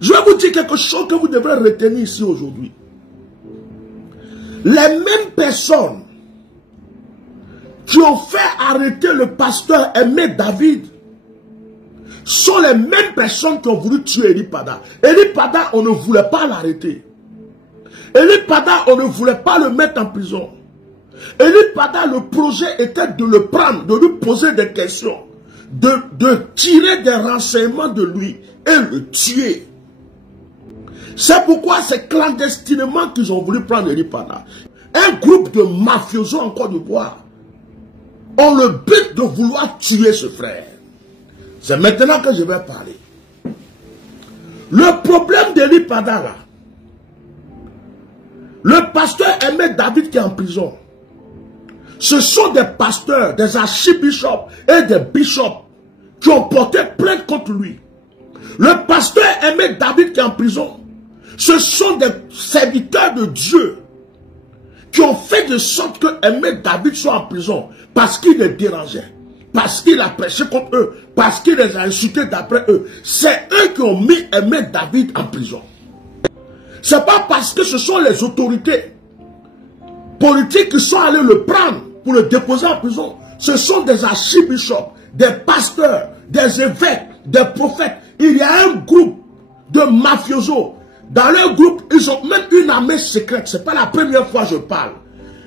Je vais vous dire quelque chose que vous devrez retenir ici aujourd'hui. Les mêmes personnes qui ont fait arrêter le pasteur Aimé David sont les mêmes personnes qui ont voulu tuer Eli Pada. Eli Pada, on ne voulait pas l'arrêter. Eli Pada, on ne voulait pas le mettre en prison. Eli Pada, le projet était de le prendre, de lui poser des questions, de tirer des renseignements de lui et le tuer. C'est pourquoi c'est clandestinement qu'ils ont voulu prendre Eli Pada. Un groupe de mafiosos en Côte d'Ivoire ont le but de vouloir tuer ce frère. C'est maintenant que je vais parler. Le problème d'Eli Pada là, le pasteur Aimé David qui est en prison, ce sont des pasteurs, des archibishops et des bishops qui ont porté plainte contre lui. Le pasteur Aimé David qui est en prison, ce sont des serviteurs de Dieu qui ont fait de sorte que Aimé David soit en prison parce qu'il les dérangeait, parce qu'il a prêché contre eux, parce qu'il les a insultés d'après eux. C'est eux qui ont mis Aimé David en prison. C'est pas parce que ce sont les autorités politiques qui sont allés le prendre pour le déposer en prison. Ce sont des archibishops, des pasteurs, des évêques, des prophètes. Il y a un groupe de mafiosos. Dans leur groupe, ils ont même une armée secrète. Ce n'est pas la première fois que je parle.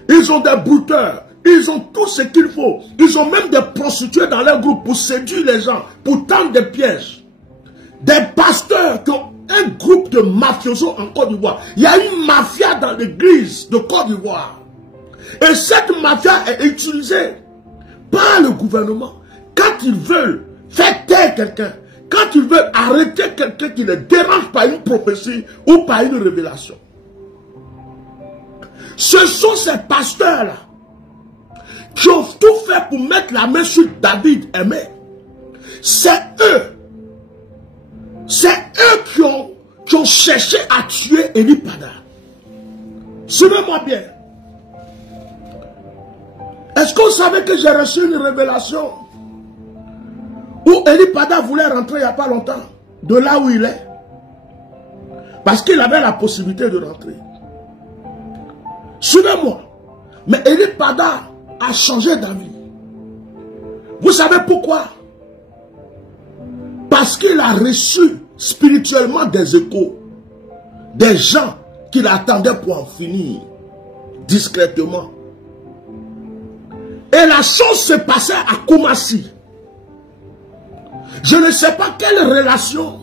Ils ont des brouteurs. Ils ont tout ce qu'il faut. Ils ont même des prostituées dans leur groupe pour séduire les gens, pour tendre des pièges. Des pasteurs qui ont un groupe de mafiosos en Côte d'Ivoire. Il y a une mafia dans l'église de Côte d'Ivoire. Et cette mafia est utilisée par le gouvernement quand ils veulent faire taire quelqu'un, quand ils veulent arrêter quelqu'un qui les dérange par une prophétie ou par une révélation. Ce sont ces pasteurs-là qui ont tout fait pour mettre la main sur David Aimé. C'est eux qui ont cherché à tuer Eli Pada. Suivez-moi bien. Est-ce que vous savez que j'ai reçu une révélation où Eli Pada voulait rentrer il n'y a pas longtemps, de là où il est, parce qu'il avait la possibilité de rentrer. Suivez-moi. Mais Eli Pada a changé d'avis. Vous savez pourquoi? Parce qu'il a reçu spirituellement des échos, des gens qui l'attendaient pour en finir discrètement. Et la chose se passait à Koumassi. Je ne sais pas quelle relation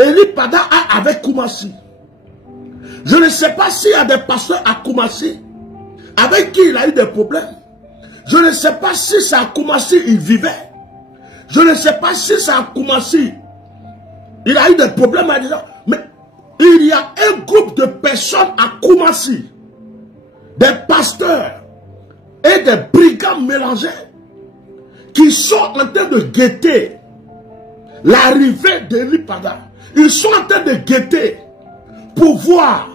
Eli Pada a avec Koumassi. Je ne sais pas s'il y a des pasteurs à Koumassi avec qui il a eu des problèmes. Je ne sais pas si c'est à Koumassi il vivait. Je ne sais pas si c'est à Koumassi il a eu des problèmes avec des gens. Mais il y a un groupe de personnes à Koumassi, des pasteurs et des brigands mélangés qui sont en train de guetter l'arrivée d'Eli Pada. Ils sont en train de guetter pour voir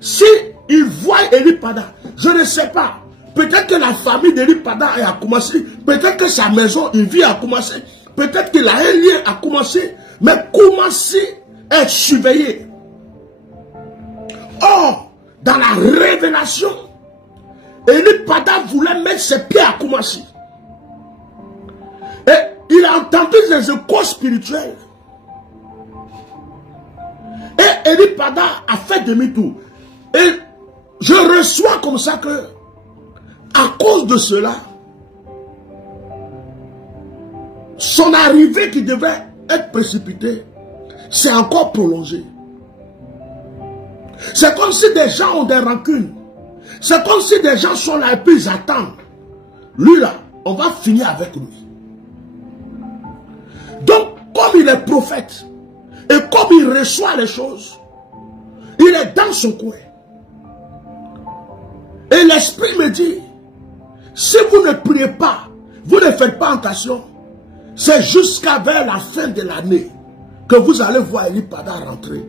si ils voient Eli Pada. Je ne sais pas. Peut-être que la famille d'Eli Pada est à Koumassi. Peut-être que sa maison, il vit à Koumassi. Peut-être qu'il a un lien à Koumassi. Mais Koumassi est surveillé. Or, dans la révélation, Eli Pada voulait mettre ses pieds à Koumassi. Et il a entendu des échos spirituels. Et Eli Pada a fait demi-tour. Et je reçois comme ça que, à cause de cela, son arrivée qui devait être précipitée s'est encore prolongée. C'est comme si des gens ont des rancunes. C'est comme si des gens sont là et puis ils attendent. Lui là, on va finir avec lui. Donc, comme il est prophète, et comme il reçoit les choses, il est dans son coin. Et l'esprit me dit, si vous ne priez pas, vous ne faites pas attention, c'est jusqu'à vers la fin de l'année que vous allez voir Eli Pada rentrer.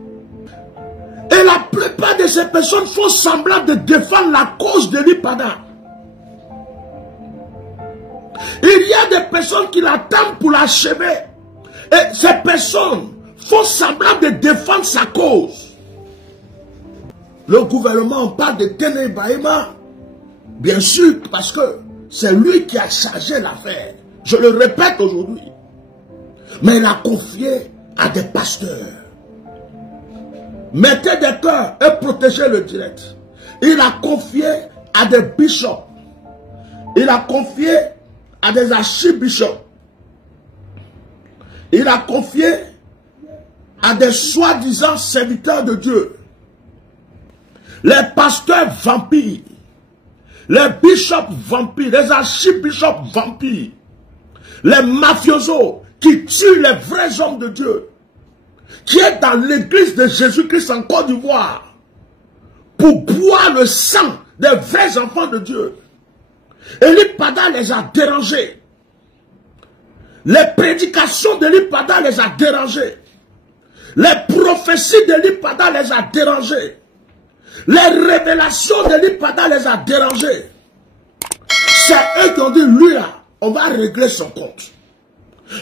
Et la plupart de ces personnes font semblant de défendre la cause d'Eli Pada. Il y a des personnes qui l'attendent pour l'achever. Et ces personnes font semblant de défendre sa cause. Le gouvernement parle de Tene Bahima, bien sûr, parce que c'est lui qui a chargé l'affaire. Je le répète aujourd'hui. Mais il a confié à des pasteurs. Mettez des cœurs et protégez le direct. Il a confié à des bishops. Il a confié à des archibishops. Il a confié à des soi-disant serviteurs de Dieu. Les pasteurs vampires. Les bishops vampires. Les archibishops vampires. Les mafiosos qui tuent les vrais hommes de Dieu. Qui est dans l'église de Jésus-Christ en Côte d'Ivoire. Pour boire le sang des vrais enfants de Dieu. Eli Pada les a dérangés. Les prédications d'Eli Pada les a dérangés. Les prophéties d'Eli Pada les a dérangés. Les révélations d'Eli Pada les a dérangés. C'est eux qui ont dit, lui là, on va régler son compte.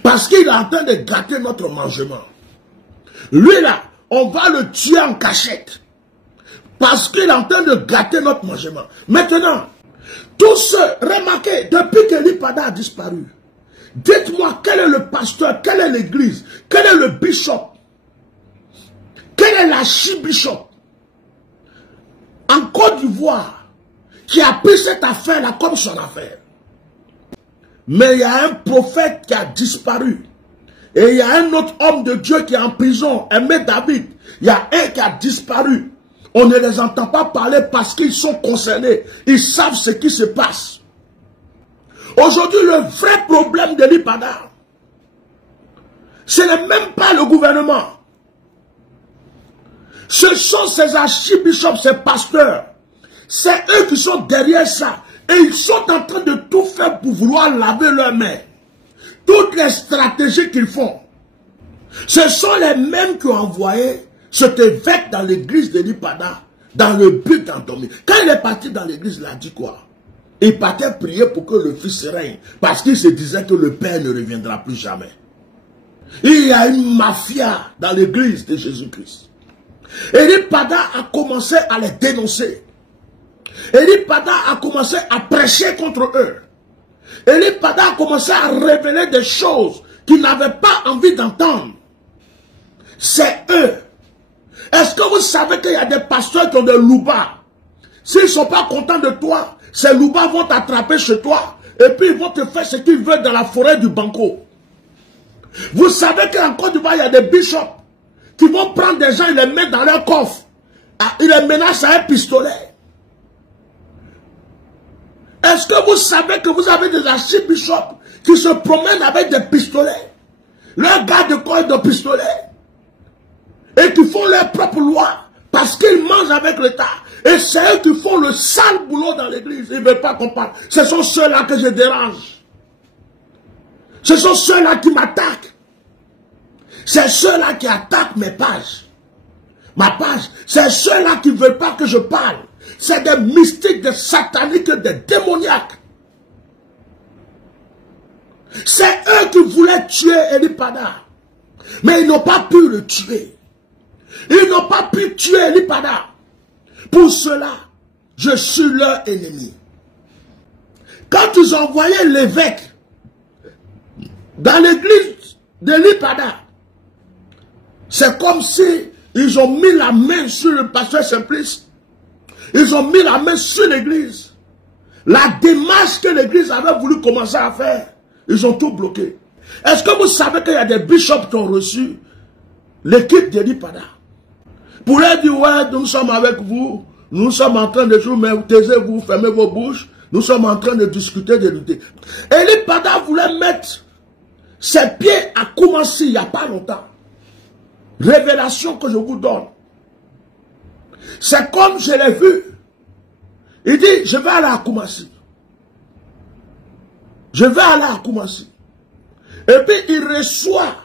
Parce qu'il est en train de gâter notre mangement. Lui là, on va le tuer en cachette. Parce qu'il est en train de gâter notre mangement. Maintenant, tous ceux, remarquez, depuis que Eli Pada a disparu, dites-moi quel est le pasteur, quelle est l'église, quel est le bishop, quel est l'archibishop en Côte d'Ivoire qui a pris cette affaire-là comme son affaire. Mais il y a un prophète qui a disparu. Et il y a un autre homme de Dieu qui est en prison, Aimé David. Il y a un qui a disparu. On ne les entend pas parler parce qu'ils sont concernés. Ils savent ce qui se passe. Aujourd'hui, le vrai problème d'Eli Pada, ce n'est même pas le gouvernement. Ce sont ces archibishops, ces pasteurs. C'est eux qui sont derrière ça. Et ils sont en train de tout faire pour vouloir laver leurs mains. Toutes les stratégies qu'ils font. Ce sont les mêmes qui ont envoyé cet évêque dans l'église d'Eli Pada, dans le but d'endormir. Quand il est parti dans l'église, il a dit quoi? Il partait prier pour que le fils règne. Parce qu'il se disait que le père ne reviendra plus jamais. Il y a une mafia dans l'église de Jésus-Christ. Eli Pada a commencé à les dénoncer. Eli Pada a commencé à prêcher contre eux. Eli Pada a commencé à révéler des choses qu'ils n'avaient pas envie d'entendre. C'est eux. Est-ce que vous savez qu'il y a des pasteurs qui ont des loubas? S'ils ne sont pas contents de toi, ces loubas vont t'attraper chez toi et puis ils vont te faire ce qu'ils veulent dans la forêt du Banco. Vous savez qu'en Côte d'Ivoire, il y a des bishops qui vont prendre des gens et les mettre dans leur coffre. Ils les menacent à un pistolet. Est-ce que vous savez que vous avez des archibishops qui se promènent avec des pistolets? Leur garde-corps de pistolets. Et qui font leur propre loi. Parce qu'ils mangent avec l'État. Et c'est eux qui font le sale boulot dans l'église. Ils ne veulent pas qu'on parle. Ce sont ceux-là que je dérange. Ce sont ceux-là qui m'attaquent. C'est ceux-là qui attaquent mes pages. Ma page. C'est ceux-là qui ne veulent pas que je parle. C'est des mystiques, des sataniques, des démoniaques. C'est eux qui voulaient tuer Eli Pada. Mais ils n'ont pas pu le tuer. Ils n'ont pas pu tuer Eli Pada. Pour cela, je suis leur ennemi. Quand ils ont envoyé l'évêque dans l'église d'Eli Pada, c'est comme si ils ont mis la main sur le pasteur Simplice. Ils ont mis la main sur l'église. La démarche que l'église avait voulu commencer à faire, ils ont tout bloqué. Est-ce que vous savez qu'il y a des bishops qui ont reçu l'équipe d'Eli Pada? Pour leur dire, ouais, nous sommes avec vous, nous sommes en train de jouer, mais taisez-vous, fermez vos bouches, nous sommes en train de discuter, de lutter. Eli Pada voulait mettre ses pieds à Koumassi il n'y a pas longtemps. Révélation que je vous donne. C'est comme je l'ai vu. Il dit, je vais aller à Koumassi. Je vais aller à Koumassi. Et puis il reçoit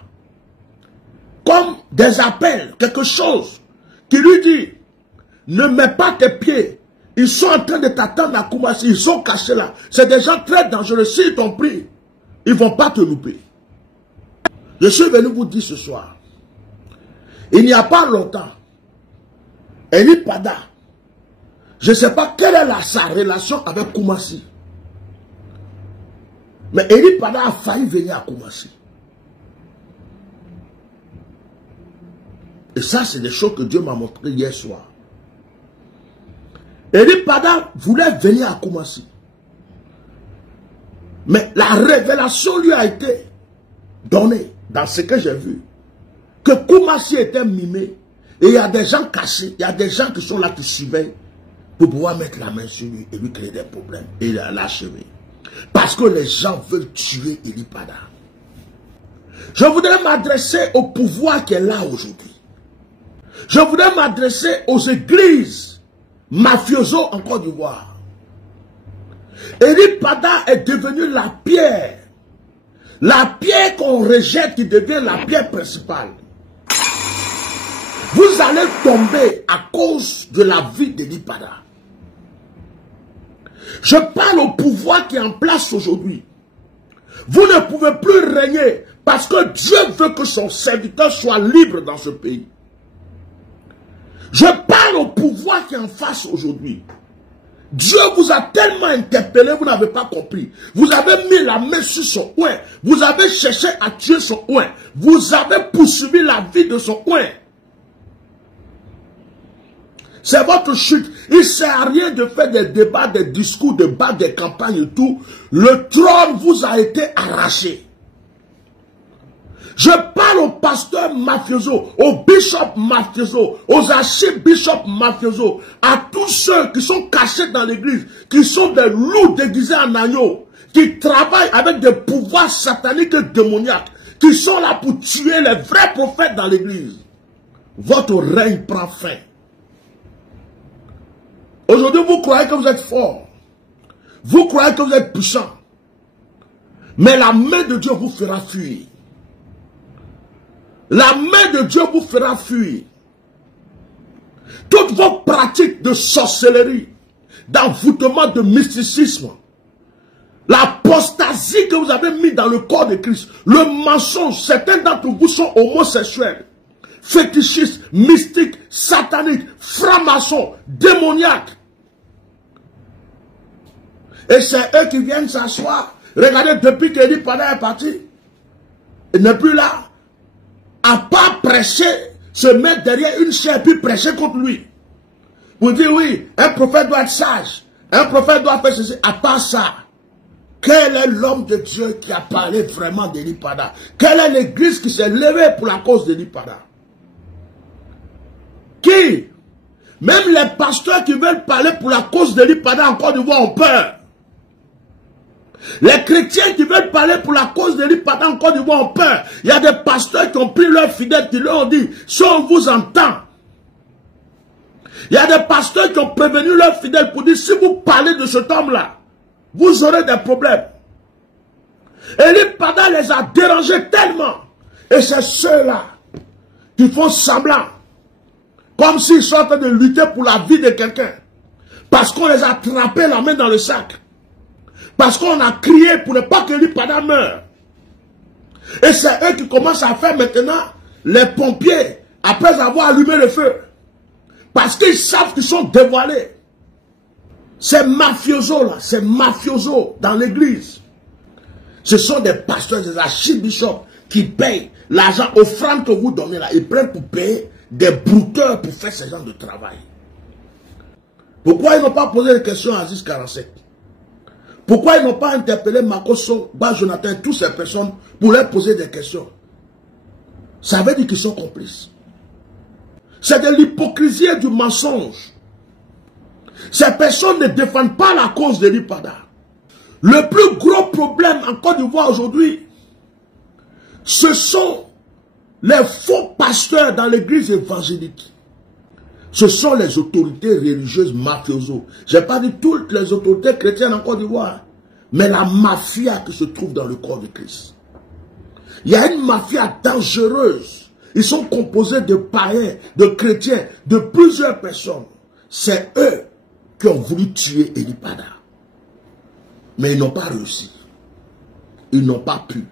comme des appels, quelque chose qui lui dit, ne mets pas tes pieds. Ils sont en train de t'attendre à Koumassi. Ils sont cachés là. C'est des gens très dangereux. S'ils t'ont pris, ils ne vont pas te louper. Je suis venu vous dire ce soir, Il n'y a pas longtemps, Eli Pada, je ne sais pas quelle est sa relation avec Koumassi. Mais Eli Pada a failli venir à Koumassi. Et ça, c'est des choses que Dieu m'a montré hier soir. Eli Pada voulait venir à Koumassi. Mais la révélation lui a été donnée dans ce que j'ai vu. Que Koumassi était mimé. Et il y a des gens cachés. Il y a des gens qui sont là qui surveillent pour pouvoir mettre la main sur lui et lui créer des problèmes. Et il a l'achevé. Parce que les gens veulent tuer Eli Pada. Je voudrais m'adresser au pouvoir qui est là aujourd'hui. Je voudrais m'adresser aux églises mafioso en Côte d'Ivoire. Eli Pada est devenu la pierre. La pierre qu'on rejette qui devient la pierre principale. Vous allez tomber à cause de la vie d'Eli Pada. Je parle au pouvoir qui est en place aujourd'hui. Vous ne pouvez plus régner parce que Dieu veut que son serviteur soit libre dans ce pays. Je parle au pouvoir qui est en face aujourd'hui. Dieu vous a tellement interpellé, vous n'avez pas compris. Vous avez mis la main sur son oin. Vous avez cherché à tuer son oin. Vous avez poursuivi la vie de son oin. C'est votre chute. Il ne sert à rien de faire des débats, des discours, des débats, des campagnes et tout. Le trône vous a été arraché. Je parle aux pasteurs mafioso, aux bishops mafioso, aux archibishops mafioso, à tous ceux qui sont cachés dans l'église, qui sont des loups déguisés en agneaux, qui travaillent avec des pouvoirs sataniques et démoniaques, qui sont là pour tuer les vrais prophètes dans l'église. Votre règne prend fin. Aujourd'hui, vous croyez que vous êtes fort. Vous croyez que vous êtes puissant. Mais la main de Dieu vous fera fuir. La main de Dieu vous fera fuir. Toutes vos pratiques de sorcellerie, d'envoûtement, de mysticisme, l'apostasie que vous avez mis dans le corps de Christ, le mensonge, certains d'entre vous sont homosexuels, fétichistes, mystiques, sataniques, francs-maçons, démoniaques. Et c'est eux qui viennent s'asseoir. Regardez, depuis qu'Eli Pada est parti, il n'est plus là. À part prêcher, se mettre derrière une chair puis prêcher contre lui. Vous dites oui, un prophète doit être sage. Un prophète doit faire ceci. À part ça, quel est l'homme de Dieu qui a parlé vraiment d'Eli Pada? Quelle est l'église qui s'est levée pour la cause d'Eli Pada? Qui? Même les pasteurs qui veulent parler pour la cause d'Eli Pada en Côte d'Ivoire ont peur. Les chrétiens qui veulent parler pour la cause d'Eli Pada en Côte d'Ivoire ont peur. Il y a des pasteurs qui ont pris leurs fidèles, qui leur ont dit, si on vous entend. Il y a des pasteurs qui ont prévenu leurs fidèles pour dire, si vous parlez de cet homme-là, vous aurez des problèmes. Eli Pada les a dérangés tellement. Et c'est ceux-là qui font semblant. Comme s'ils sont en train de lutter pour la vie de quelqu'un. Parce qu'on les a attrapés la main dans le sac. Parce qu'on a crié pour ne pas que Eli Pada meure. Et c'est eux qui commencent à faire maintenant les pompiers après avoir allumé le feu. Parce qu'ils savent qu'ils sont dévoilés. Ces mafiosos là, ces mafiosos dans l'église. Ce sont des pasteurs, des archibishops qui payent l'argent, offrande que vous donnez là. Ils prennent pour payer des brouteurs pour faire ce genre de travail. Pourquoi ils n'ont pas posé de questions à Aziz 47? Pourquoi ils n'ont pas interpellé Makoso, Jonathan, toutes ces personnes pour leur poser des questions? Ça veut dire qu'ils sont complices. C'est de l'hypocrisie et du mensonge. Ces personnes ne défendent pas la cause d'Eli Pada. Le plus gros problème en Côte d'Ivoire aujourd'hui, ce sont les faux pasteurs dans l'église évangélique. Ce sont les autorités religieuses mafioso. Je n'ai pas dit toutes les autorités chrétiennes en Côte d'Ivoire, mais la mafia qui se trouve dans le corps de Christ. Il y a une mafia dangereuse. Ils sont composés de païens, de chrétiens, de plusieurs personnes. C'est eux qui ont voulu tuer Eli Pada. Mais ils n'ont pas réussi. Ils n'ont pas pu.